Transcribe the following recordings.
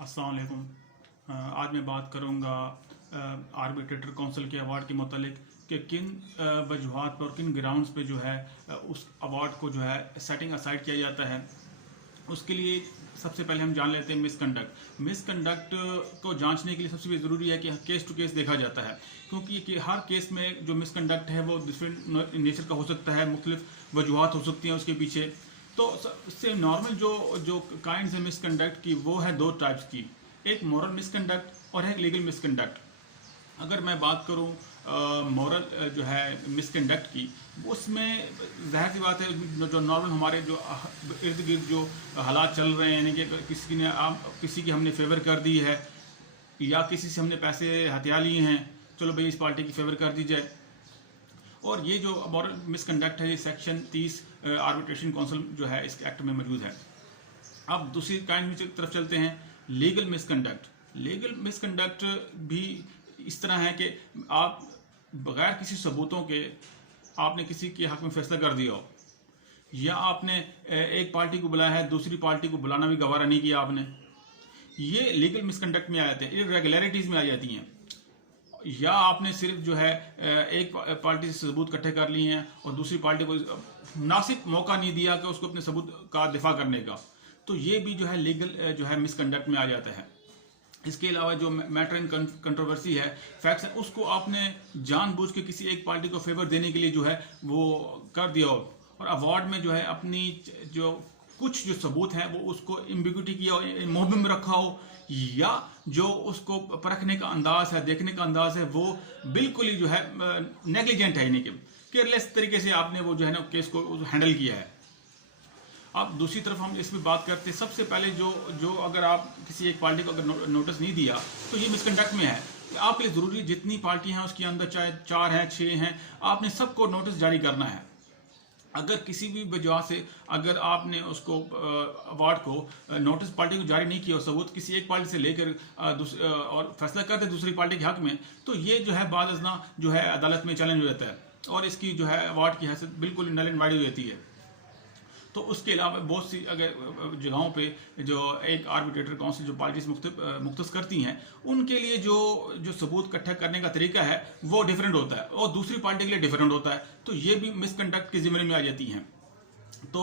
अस्सलाम वालेकुम। आज मैं बात करूँगा आर्बिट्रेटर काउंसिल के अवार्ड के मुतालिक कि किन वजूहात पर और किन ग्राउंड्स पे जो है उस अवार्ड को जो है सेटिंग असाइड किया जाता है। उसके लिए सबसे पहले हम जान लेते हैं मिसकंडक्ट को जांचने के लिए सबसे ज़रूरी है कि केस टू केस देखा जाता है, क्योंकि हर केस में जो मिसकंडक्ट है वो डिफरेंट नेचर का हो सकता है, मुख्तलिफ वजूहात हो सकती हैं उसके पीछे। तो इससे नॉर्मल जो काइंड्स है मिसकंडक्ट की वो है दो टाइप्स की, एक मॉरल मिसकंडक्ट और एक लीगल मिसकंडक्ट। अगर मैं बात करूं मॉरल जो है मिसकंडक्ट की, उसमें ज़ाहिर सी बात है जो नॉर्मल हमारे जो इर्द गिर्द जो हालात चल रहे हैं, यानी कि किसी की हमने फेवर कर दी है या किसी से हमने पैसे हथिया लिए हैं, चलो भाई इस पार्टी की फेवर कर दी जाए। और ये जो मॉरल मिसकंडक्ट है ये सेक्शन 30 आर्बिट्रेशन काउंसिल जो है इसके एक्ट में मौजूद है। अब दूसरी काइंड की तरफ चलते हैं, लीगल मिसकंडक्ट। लीगल मिसकंडक्ट भी इस तरह है कि आप बगैर किसी सबूतों के आपने किसी के हक में फैसला कर दिया हो, या आपने एक पार्टी को बुलाया है, दूसरी पार्टी को बुलाना भी गवारा नहीं किया आपने, ये लीगल मिसकंडक्ट में आ जाते हैं, इरेगुलरिटीज में आ जाती हैं। या आपने सिर्फ जो है एक पार्टी से सबूत इकट्ठे कर लिए हैं और दूसरी पार्टी को मुनासिब मौका नहीं दिया कि उसको अपने सबूत का दिफा करने का, तो ये भी जो है लीगल जो है मिसकंडक्ट में आ जाता है। इसके अलावा जो मैटर इन कंट्रोवर्सी है, फैक्ट्स है, उसको आपने जानबूझ के किसी एक पार्टी को फेवर देने के लिए जो है वो कर दिया हो, और अवार्ड में जो है अपनी जो कुछ जो सबूत हैं वो उसको एम्बिग्यूटी किया हो, मुहम्म में रखा हो, या जो उसको परखने का अंदाज है, देखने का अंदाज है, वो बिल्कुल ही जो है नेग्लिजेंट है, यानी कि केयरलेस तरीके से आपने वो जो है ना केस को हैंडल किया है। अब दूसरी तरफ हम इसमें बात करते हैं, सबसे पहले जो अगर आप किसी एक पार्टी को अगर नोटिस नहीं दिया तो ये मिसकंडक्ट में है। आपके लिए ज़रूरी जितनी पार्टी हैं उसके अंदर चाहे 4 हैं 6 हैं, आपने सबको नोटिस जारी करना है। अगर किसी भी वजह से अगर आपने उसको अवार्ड को नोटिस पार्टी को जारी नहीं किया और सबूत किसी एक पार्टी से लेकर और फैसला करते दूसरी पार्टी के हक में, तो ये जो है बाद अज़ना जो है अदालत में चैलेंज हो जाता है और इसकी जो है अवार्ड की हैसियत बिल्कुल नल एंड वाइड हो जाती है। तो उसके अलावा बहुत सी अगर जगहों पे जो एक आर्बिट्रेटर काउंसिल जो पार्टीज मुख्तस करती हैं, उनके लिए जो सबूत इकट्ठा करने का तरीका है वो डिफरेंट होता है और दूसरी पार्टी के लिए डिफरेंट होता है, तो ये भी मिसकंडक्ट के जिम्मे में आ जाती हैं। तो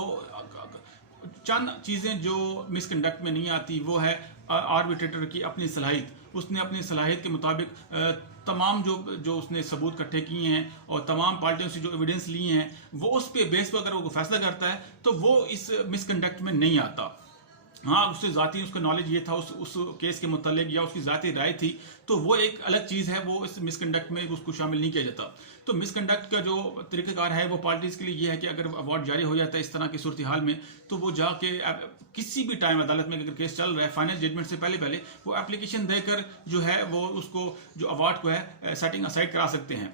चंद चीज़ें जो मिसकंडक्ट में नहीं आती वो है आर्बिट्रेटर की अपनी सलाहियत। उसने अपनी सलाहियत के मुताबिक तमाम जो उसने सबूत इकट्ठे किए हैं और तमाम पार्टियों से जो एविडेंस लिए हैं वो उस पे बेस पर अगर वो फैसला करता है तो वो इस मिसकंडक्ट में नहीं आता। हाँ, उससे ज़ाती उसका नॉलेज ये था उस केस के मुतालिक या उसकी ज़ाती राय थी, तो वो एक अलग चीज़ है, वो इस मिसकंडक्ट में उसको शामिल नहीं किया जाता। तो मिसकंडक्ट का जो तरीक़ाकार है वो पार्टीज़ के लिए ये है कि अगर अवार्ड जारी हो जाता है इस तरह की सूरत हाल में, तो वो जाके किसी भी टाइम अदालत में अगर केस चल रहा है फाइनल जजमेंट से पहले वो एप्लीकेशन देकर जो है वो उसको जो अवार्ड को है सेटिंग असाइड करा सकते हैं।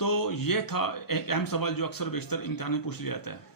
तो ये था एक अहम सवाल जो अक्सर बेशतर इम्तिहान में पूछ लिया जाता है।